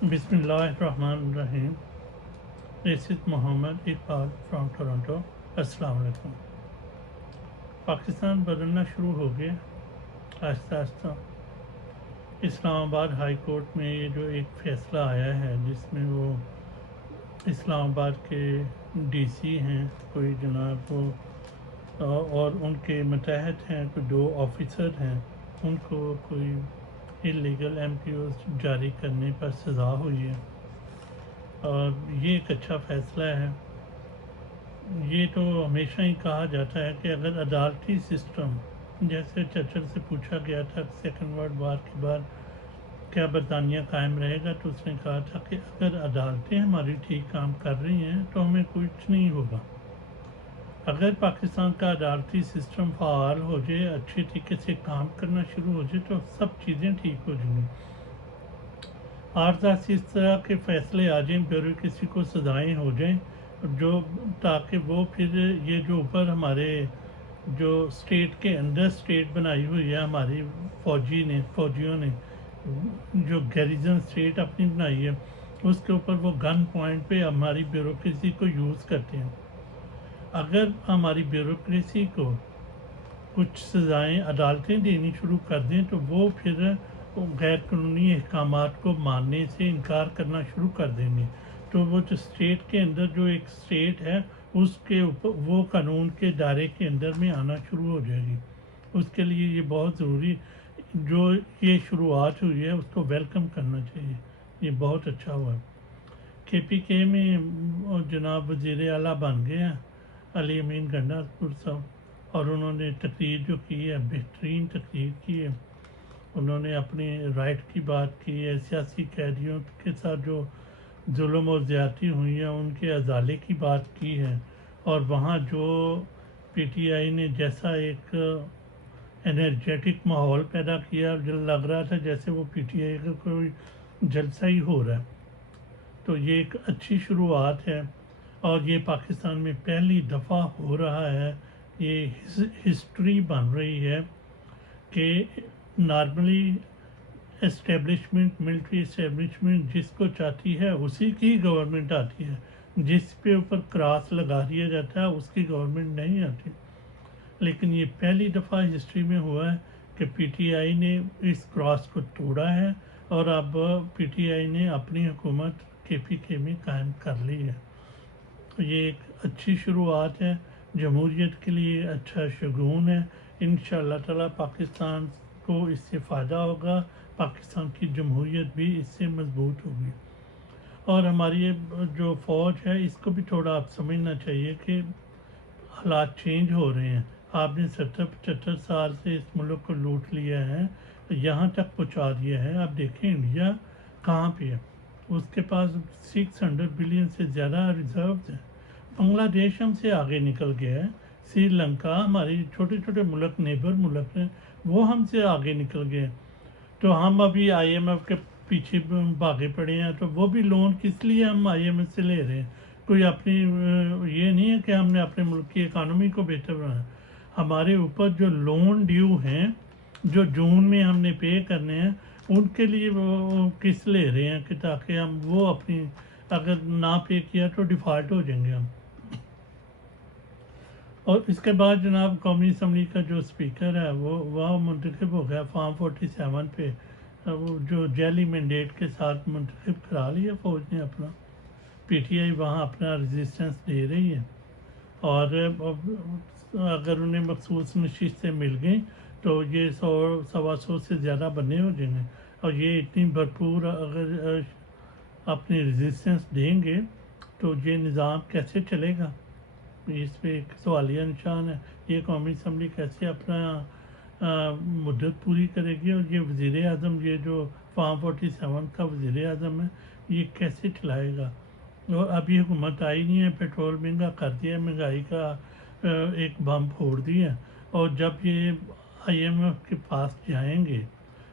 بسم اللہ الرحمن الرحیم. This is Muhammad Iqbal from Toronto. السلام علیکم. پاکستان بدلنا شروع ہو گیا آہستہ آہستہ. اسلام آباد ہائی کورٹ میں یہ جو ایک فیصلہ آیا ہے جس میں وہ اسلام آباد کے ڈی سی ہیں کوئی جناب وہ اور ان کے متحد ہیں کوئی 2 آفیسر ہیں، ان کو کوئی انلیگل ایم پی اوز جاری کرنے پر سزا ہوئی ہے. اور یہ ایک اچھا فیصلہ ہے. یہ تو ہمیشہ ہی کہا جاتا ہے کہ اگر عدالتی سسٹم، جیسے چرچل سے پوچھا گیا تھا سیکنڈ ورلڈ وار کے بعد کیا برطانیہ قائم رہے گا، تو اس نے کہا تھا کہ اگر عدالتیں ہماری ٹھیک کام کر رہی ہیں تو ہمیں کچھ نہیں ہوگا. اگر پاکستان کا عدالتی سسٹم فعال ہو جائے، اچھے طریقے سے کام کرنا شروع ہو جائے، تو سب چیزیں ٹھیک ہو جائیں گی. عارضہ سے اس طرح کے فیصلے آ جائیں، بیوروکریسی کو سزائیں ہو جائیں، جو تاکہ وہ پھر یہ جو اوپر ہمارے جو اسٹیٹ کے اندر اسٹیٹ بنائی ہوئی ہے ہماری فوجیوں نے جو گیریزن اسٹیٹ اپنی بنائی ہے، اس کے اوپر وہ گن پوائنٹ پہ ہماری بیوروکریسی کو یوز کرتے ہیں. اگر ہماری بیوروکریسی کو کچھ سزائیں عدالتیں دینی شروع کر دیں تو وہ پھر غیر قانونی احکامات کو ماننے سے انکار کرنا شروع کر دیں گے. تو وہ جو اسٹیٹ کے اندر جو ایک اسٹیٹ ہے اس کے اوپر وہ قانون کے دائرے کے اندر میں آنا شروع ہو جائے گی. اس کے لیے یہ بہت ضروری جو یہ شروعات ہوئی ہے اس کو ویلکم کرنا چاہیے. یہ بہت اچھا ہوا. کے پی کے میں جناب وزیر اعلیٰ بن گئے ہیں علی امین گنڈا پور صاحب، اور انہوں نے تقریر جو کی ہے بہترین تقریر کی ہے. انہوں نے اپنے رائٹ کی بات کی ہے، سیاسی قیدیوں کے ساتھ جو ظلم و زیادتی ہوئی ہیں ان کے ازالے کی بات کی ہے. اور وہاں جو پی ٹی آئی نے جیسا ایک انرجیٹک ماحول پیدا کیا، جو لگ رہا تھا جیسے وہ پی ٹی آئی کا کوئی جلسہ ہی ہو رہا ہے. تو یہ ایک اچھی شروعات ہے اور یہ پاکستان میں پہلی دفعہ ہو رہا ہے. یہ ہسٹری بن رہی ہے کہ نارملی اسٹیبلشمنٹ، ملٹری اسٹیبلشمنٹ جس کو چاہتی ہے اسی کی گورنمنٹ آتی ہے، جس پہ اوپر کراس لگا دیا جاتا ہے اس کی گورنمنٹ نہیں آتی. لیکن یہ پہلی دفعہ ہسٹری میں ہوا ہے کہ پی ٹی آئی نے اس کراس کو توڑا ہے اور اب پی ٹی آئی نے اپنی حکومت کے پی کے میں قائم کر لی ہے. یہ ایک اچھی شروعات ہے، جمہوریت کے لیے اچھا شگون ہے. انشاءاللہ تعالیٰ پاکستان کو اس سے فائدہ ہوگا، پاکستان کی جمہوریت بھی اس سے مضبوط ہوگی. اور ہماری یہ جو فوج ہے اس کو بھی تھوڑا آپ سمجھنا چاہیے کہ حالات چینج ہو رہے ہیں. آپ نے 70-75 سال سے اس ملک کو لوٹ لیا ہے، یہاں تک پہنچا دیا ہے. آپ دیکھیں انڈیا کہاں پہ ہے، اس کے پاس 600 بلین سے زیادہ ریزروز ہیں. بنگلہ دیش ہم سے آگے نکل گیا ہے. سری لنکا ہماری چھوٹے چھوٹے ملک نیبر ملک ہیں، وہ ہم سے آگے نکل گئے. تو ہم ابھی آئی ایم ایف کے پیچھے بھاگے پڑے ہیں. تو وہ بھی لون کس لیے ہم آئی ایم ایف سے لے رہے ہیں؟ کوئی اپنی یہ نہیں ہے کہ ہم نے اپنے ملک کی اکانومی کو بہتر بنانا. ہمارے اوپر جو لون ڈیو ہیں جو جون میں ہم نے پے کرنے ہیں ان کے لیے وہ قسط لے رہے ہیں کہ تاکہ ہم وہ اپنی اگر نہ پے کیا تو ڈیفالٹ ہو جائیں گے ہم. اور اس کے بعد جناب قومی اسمبلی کا جو اسپیکر ہے وہ منتخب ہو گیا فارم 47 پہ، وہ جو جعلی مینڈیٹ کے ساتھ منتخب کرا لیا فوج نے اپنا. پی ٹی آئی وہاں اپنا ریزسٹنس دے رہی ہے اور اگر انہیں مخصوص نشستیں مل گئیں تو یہ 100-125 سے زیادہ بنے ہو جائیں گے. اور یہ اتنی بھرپور اگر اپنی ریزسٹنس دیں گے تو یہ نظام کیسے چلے گا؟ اس پہ ایک سوالیہ نشان ہے. یہ قومی اسمبلی کیسے اپنا مدت پوری کرے گی؟ اور یہ وزیر اعظم، یہ جو فارم 47 کا وزیر اعظم ہے، یہ کیسے چلائے گا؟ اور ابھی حکومت آئی نہیں ہے، پیٹرول مہنگا کر دیا، مہنگائی کا ایک بم پھوڑ دیا. اور جب یہ آئی ایم ایف کے پاس جائیں گے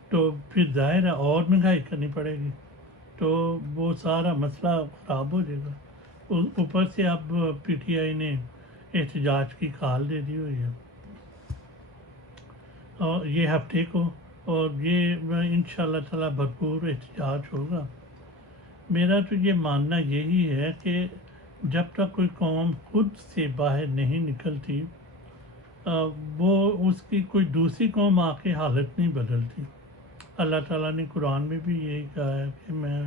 تو پھر ظاہر ہے اور مہنگائی کرنی پڑے گی، تو وہ سارا مسئلہ خراب ہو جائے گا. اوپر سے اب پی ٹی آئی نے احتجاج کی کال دے دی ہوئی ہے اور یہ ہفتے کو، اور یہ انشاءاللہ تعالیٰ بھرپور احتجاج ہوگا. میرا تو یہ ماننا یہی ہے کہ جب تک کوئی قوم خود سے باہر نہیں نکلتی وہ اس کی کوئی دوسری قوم آ کے حالت نہیں بدلتی۔ اللہ تعالیٰ نے قرآن میں بھی یہی کہا ہے کہ میں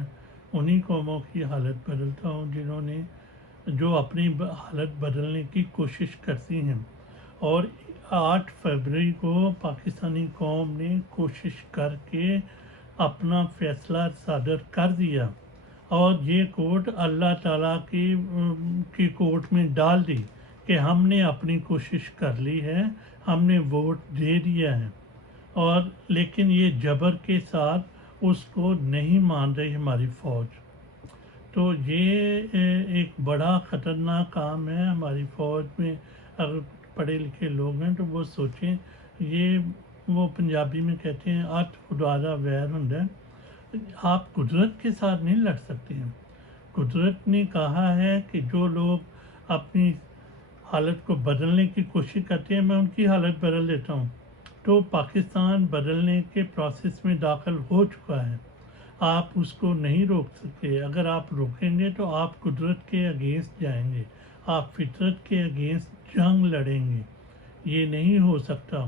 انہی قوموں کی حالت بدلتا ہوں جنہوں نے جو اپنی حالت بدلنے کی کوشش کرتی ہیں، اور 8 فروری کو پاکستانی قوم نے کوشش کر کے اپنا فیصلہ صادر کر دیا، اور یہ کوٹ اللہ تعالیٰ کی کوٹ میں ڈال دی کہ ہم نے اپنی کوشش کر لی ہے، ہم نے ووٹ دے دیا ہے، اور لیکن یہ جبر کے ساتھ اس کو نہیں مان رہی ہماری فوج۔ تو یہ ایک بڑا خطرناک کام ہے ہماری فوج میں۔ اگر پڑھے لکھے لوگ ہیں تو وہ سوچیں، یہ وہ پنجابی میں کہتے ہیں ات خدا دا ویر ہوندا ہے۔ آپ قدرت کے ساتھ نہیں لڑ سکتے ہیں۔ قدرت نے کہا ہے کہ جو لوگ اپنی حالت کو بدلنے کی کوشش کرتے ہیں میں ان کی حالت بدل دیتا ہوں۔ تو پاکستان بدلنے کے پروسیس میں داخل ہو چکا ہے، آپ اس کو نہیں روک سکتے۔ اگر آپ روکیں گے تو آپ قدرت کے اگینسٹ جائیں گے، آپ فطرت کے اگینسٹ جنگ لڑیں گے، یہ نہیں ہو سکتا۔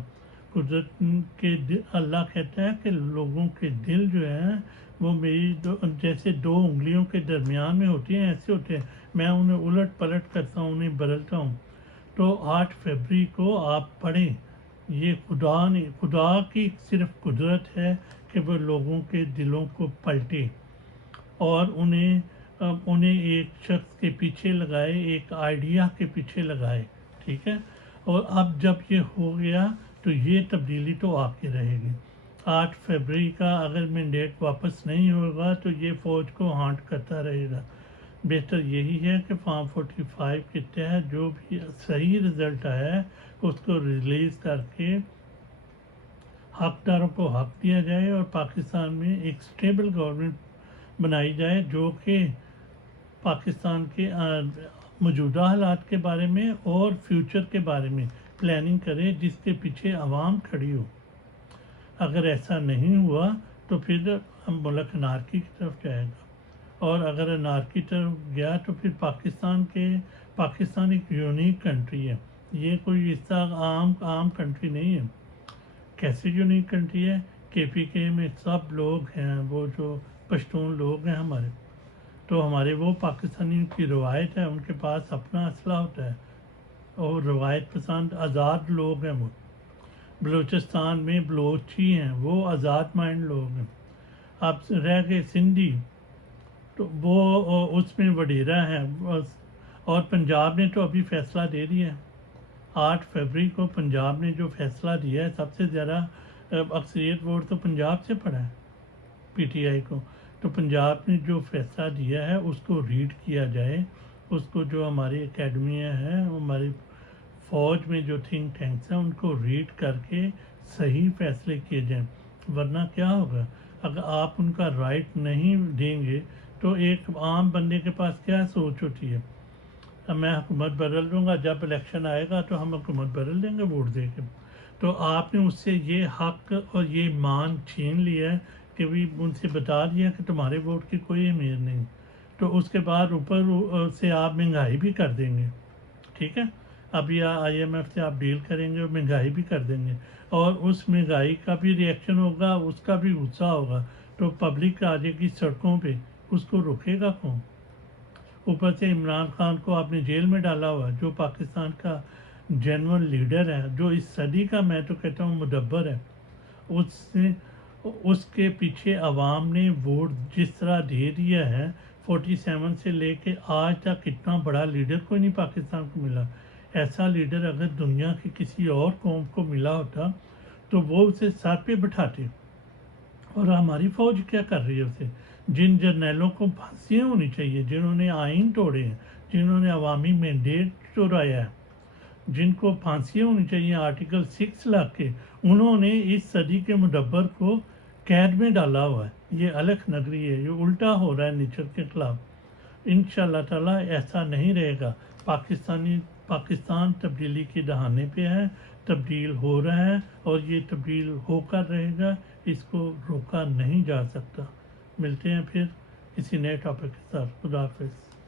قدرت کے اللہ کہتا ہے کہ لوگوں کے دل جو ہیں وہ میری جیسے 2 انگلیوں کے درمیان میں ہوتی ہیں ایسے ہوتے ہیں، میں انہیں الٹ پلٹ کرتا ہوں، انہیں بدلتا ہوں۔ تو 8 فروری کو آپ پڑھیں، یہ خدا کی صرف قدرت ہے کہ وہ لوگوں کے دلوں کو پلٹے اور انہیں ایک شخص کے پیچھے لگائے، ایک آئیڈیا کے پیچھے لگائے، ٹھیک ہے۔ اور اب جب یہ ہو گیا تو یہ تبدیلی تو آ کے رہے گی۔ 8 فروری کا اگر مینڈیٹ واپس نہیں ہوگا تو یہ فوج کو ہانٹ کرتا رہے گا۔ بہتر یہی ہے کہ فارم 45 کے تحت جو بھی صحیح رزلٹ آیا ہے اس کو ریلیز کر کے حقداروں کو حق دیا جائے اور پاکستان میں ایک سٹیبل گورنمنٹ بنائی جائے جو کہ پاکستان کے موجودہ حالات کے بارے میں اور فیوچر کے بارے میں پلاننگ کرے، جس کے پیچھے عوام کھڑی ہو۔ اگر ایسا نہیں ہوا تو پھر ملک انارکی کی طرف جائے گا، اور اگر انارکی طرف گیا تو پھر پاکستان ایک یونیک کنٹری ہے، یہ کوئی اس طرح عام کنٹری نہیں ہے۔ کیسے یونیک کنٹری ہے؟ KPK میں سب لوگ ہیں وہ جو پشتون لوگ ہیں ہمارے، تو ہمارے وہ پاکستانیوں کی روایت ہے، ان کے پاس اپنا اسلحہ ہوتا ہے اور روایت پسند آزاد لوگ ہیں وہ۔ بلوچستان میں بلوچی ہیں، وہ آزاد مائنڈ لوگ ہیں۔ اب رہ گئے سندھی، تو وہ اس میں وڈیرا ہیں، اور پنجاب نے تو ابھی فیصلہ دے دیا ہے۔ 8 فروری کو پنجاب نے جو فیصلہ دیا ہے، سب سے زیادہ اکثریت ووٹ تو پنجاب سے پڑا ہے PTI کو، تو پنجاب نے جو فیصلہ دیا ہے اس کو ریڈ کیا جائے، اس کو جو ہماری اکیڈمیاں ہیں، ہماری فوج میں جو تھنک ٹینکس ہیں ان کو ریڈ کر کے صحیح فیصلے کیے جائیں، ورنہ کیا ہوگا اگر آپ ان کا رائٹ نہیں دیں گے تو ایک عام بندے کے پاس کیا سوچ ہوتی ہے، میں حکومت بدل دوں گا، جب الیکشن آئے گا تو ہم حکومت بدل دیں گے ووٹ دے کے۔ تو آپ نے اس سے یہ حق اور یہ مان چھین لیا ہے کہ بھی ان سے بتا دیا کہ تمہارے ووٹ کی کوئی اہمیت نہیں، تو اس کے بعد اوپر سے آپ مہنگائی بھی کر دیں گے، ٹھیک ہے۔ اب یہ IMF سے آپ ڈیل کریں گے اور مہنگائی بھی کر دیں گے، اور اس مہنگائی کا بھی ریئیکشن ہوگا، اس کا بھی غصہ ہوگا، تو پبلک آ جائے گی سڑکوں پہ، اس کو روکے گا کون؟ اوپر سے عمران خان کو آپ نے جیل میں ڈالا ہوا، جو پاکستان کا جینون لیڈر ہے، جو اس صدی کا میں تو کہتا ہوں مدبر ہے، اس کے پیچھے عوام نے ووٹ جس طرح دے دیا ہے، 47 سے لے کے آج تک اتنا بڑا لیڈر کوئی نہیں پاکستان کو ملا۔ ایسا لیڈر اگر دنیا کی کسی اور قوم کو ملا ہوتا تو وہ اسے سر پہ بٹھاتے، اور ہماری فوج کیا کر رہی ہے اسے؟ جن جرنیلوں کو پھانسیاں ہونی چاہیے، جنہوں نے آئین توڑے ہیں، جنہوں نے عوامی مینڈیٹ چورایا ہے، جن کو پھانسیاں ہونی چاہیے آرٹیکل 6 لا کے، انہوں نے اس صدی کے مدبر کو قید میں ڈالا ہوا ہے۔ یہ الگ نگری ہے، یہ الٹا ہو رہا ہے نیچر کے خلاف۔ انشاءاللہ تعالیٰ ایسا نہیں رہے گا۔ پاکستان تبدیلی کے دہانے پہ ہے، تبدیل ہو رہا ہے، اور یہ تبدیل ہو کر رہے گا، اس کو روکا نہیں جا سکتا۔ ملتے ہیں پھر کسی نئے ٹاپک کے ساتھ. خدا حافظ.